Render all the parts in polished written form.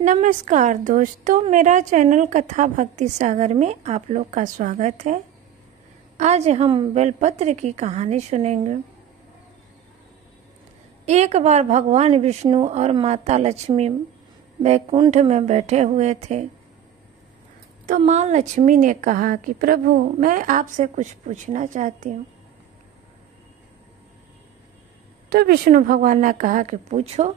नमस्कार दोस्तों, मेरा चैनल कथा भक्ति सागर में आप लोग का स्वागत है। आज हम बेलपत्र की कहानी सुनेंगे। एक बार भगवान विष्णु और माता लक्ष्मी वैकुंठ में बैठे हुए थे, तो माँ लक्ष्मी ने कहा कि प्रभु, मैं आपसे कुछ पूछना चाहती हूँ। तो विष्णु भगवान ने कहा कि पूछो।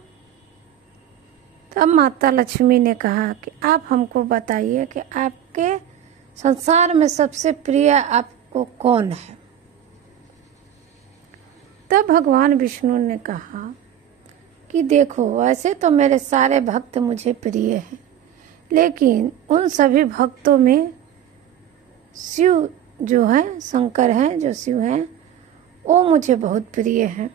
तब माता लक्ष्मी ने कहा कि आप हमको बताइए कि आपके संसार में सबसे प्रिय आपको कौन है। तब भगवान विष्णु ने कहा कि देखो, वैसे तो मेरे सारे भक्त मुझे प्रिय हैं, लेकिन उन सभी भक्तों में शिव जो है, शंकर हैं, जो शिव हैं, वो मुझे बहुत प्रिय हैं।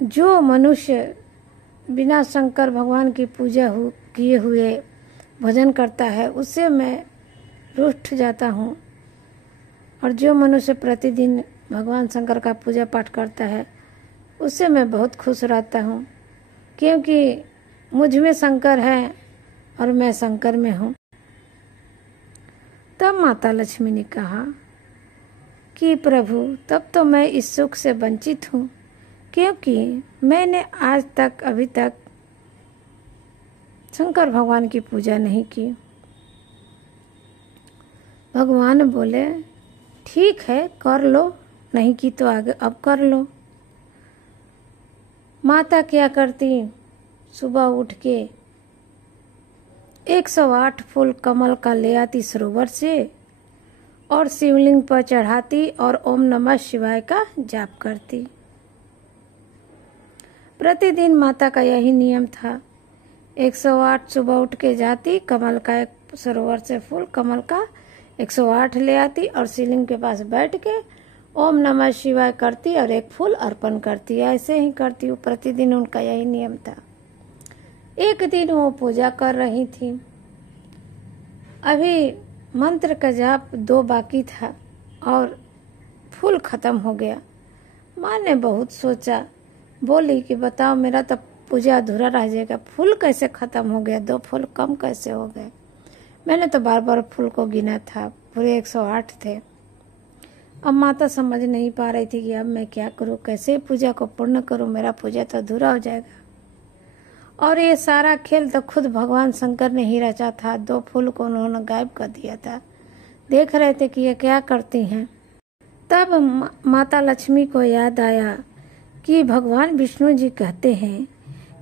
जो मनुष्य बिना शंकर भगवान की पूजा किए हुए भजन करता है, उससे मैं रुठ जाता हूँ, और जो मनुष्य प्रतिदिन भगवान शंकर का पूजा पाठ करता है, उससे मैं बहुत खुश रहता हूँ, क्योंकि मुझ में शंकर है और मैं शंकर में हूँ। तब माता लक्ष्मी ने कहा कि प्रभु, तब तो मैं इस सुख से वंचित हूँ, क्योंकि मैंने आज तक अभी तक शंकर भगवान की पूजा नहीं की। भगवान बोले, ठीक है, कर लो, नहीं की तो आगे अब कर लो। माता क्या करती, सुबह उठ के 108 फूल कमल का ले आती सरोवर से और शिवलिंग पर चढ़ाती और ओम नमः शिवाय का जाप करती। प्रतिदिन माता का यही नियम था। 108 सुबह उठ के जाती, कमल का एक सरोवर से फूल कमल का 108 ले आती और शिवलिंग के पास बैठ के ओम नमः शिवाय करती और एक फूल अर्पण करती। ऐसे ही करती हूँ, प्रतिदिन उनका यही नियम था। एक दिन वो पूजा कर रही थी, अभी मंत्र का जाप 2 बाकी था और फूल खत्म हो गया। माँ ने बहुत सोचा, बोली कि बताओ, मेरा तो पूजा अधूरा रह जाएगा, फूल कैसे खत्म हो गया, 2 फूल कम कैसे हो गए। मैंने तो बार बार फूल को गिना था, पूरे 108 थे। अब माता समझ नहीं पा रही थी कि अब मैं क्या करूं, कैसे पूजा को पूर्ण करूं, मेरा पूजा तो अधूरा हो जाएगा। और ये सारा खेल तो खुद भगवान शंकर ने ही रचा था। 2 फूल को उन्होंने गायब कर दिया था। देख रहे थे कि ये क्या करती हैं। तब माता लक्ष्मी को याद आया कि भगवान विष्णु जी कहते हैं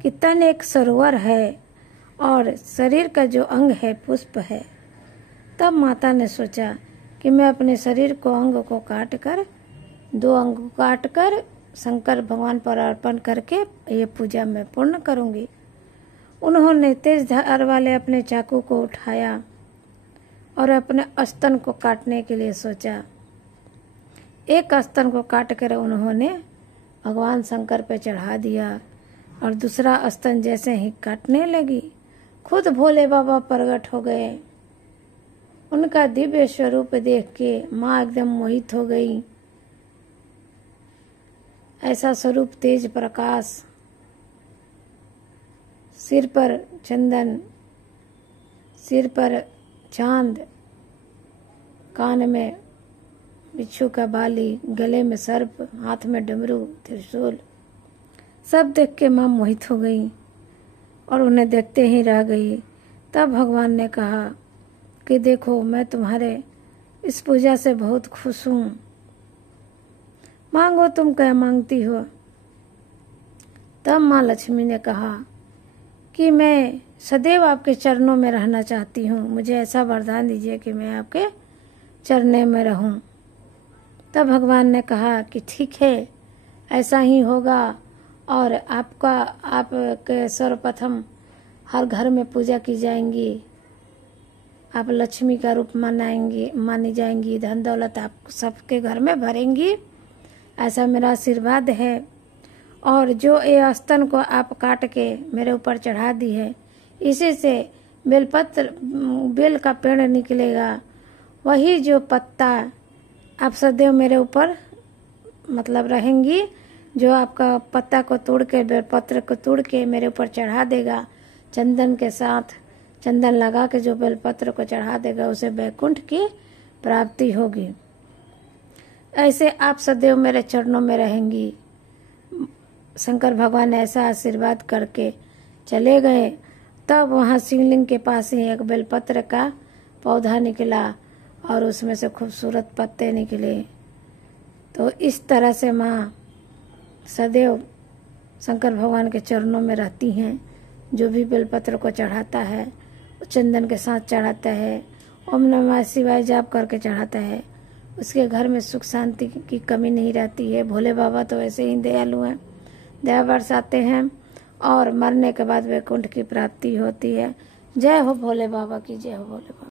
कि तन एक सरोवर है और शरीर का जो अंग है पुष्प है। तब माता ने सोचा कि मैं अपने शरीर को अंग को काट कर 2 अंग को काट कर शंकर भगवान पर अर्पण करके ये पूजा मैं पूर्ण करूंगी। उन्होंने तेज धार वाले अपने चाकू को उठाया और अपने स्तन को काटने के लिए सोचा। एक स्तन को काट कर उन्होंने भगवान शंकर पे चढ़ा दिया और दूसरा स्तन जैसे ही काटने लगी, खुद भोले बाबा प्रकट हो गए। उनका दिव्य स्वरूप देख के माँ एकदम मोहित हो गई। ऐसा स्वरूप, तेज प्रकाश, सिर पर चंदन, सिर पर चांद, कान में बिच्छू का बाली, गले में सर्प, हाथ में डमरू, त्रिशूल, सब देख के माँ मोहित हो गई और उन्हें देखते ही रह गई। तब भगवान ने कहा कि देखो, मैं तुम्हारे इस पूजा से बहुत खुश हूँ, मांगो तुम क्या मांगती हो। तब माँ लक्ष्मी ने कहा कि मैं सदैव आपके चरणों में रहना चाहती हूँ, मुझे ऐसा वरदान दीजिए कि मैं आपके चरणों में रहूं। तब भगवान ने कहा कि ठीक है, ऐसा ही होगा, और आपके सर्वप्रथम हर घर में पूजा की जाएंगी, आप लक्ष्मी का रूप मानी जाएंगी, धन दौलत आप सबके घर में भरेंगी, ऐसा मेरा आशीर्वाद है। और जो ये स्तन को आप काट के मेरे ऊपर चढ़ा दी है, इसी से बेल का पेड़ निकलेगा, वही जो पत्ता आप सदैव मेरे ऊपर मतलब रहेंगी, जो आपका पत्ता को तोड़ के, बेलपत्र को तोड़ के मेरे ऊपर चढ़ा देगा, चंदन के साथ चंदन लगा के जो बेलपत्र को चढ़ा देगा, उसे वैकुंठ की प्राप्ति होगी। ऐसे आप सदैव मेरे चरणों में रहेंगी। शंकर भगवान ऐसा आशीर्वाद करके चले गए। तब वहाँ शिवलिंग के पास ही एक बेलपत्र का पौधा निकला और उसमें से खूबसूरत पत्ते निकले। तो इस तरह से माँ सदैव शंकर भगवान के चरणों में रहती हैं। जो भी बेलपत्र को चढ़ाता है, चंदन के साथ चढ़ाता है, ओम नमः शिवाय जाप करके चढ़ाता है, उसके घर में सुख शांति की कमी नहीं रहती है। भोले बाबा तो ऐसे ही दयालु हैं, दया बरसाते हैं और मरने के बाद वैकुंठ की प्राप्ति होती है। जय हो भोले बाबा की, जय हो भोले बाबा।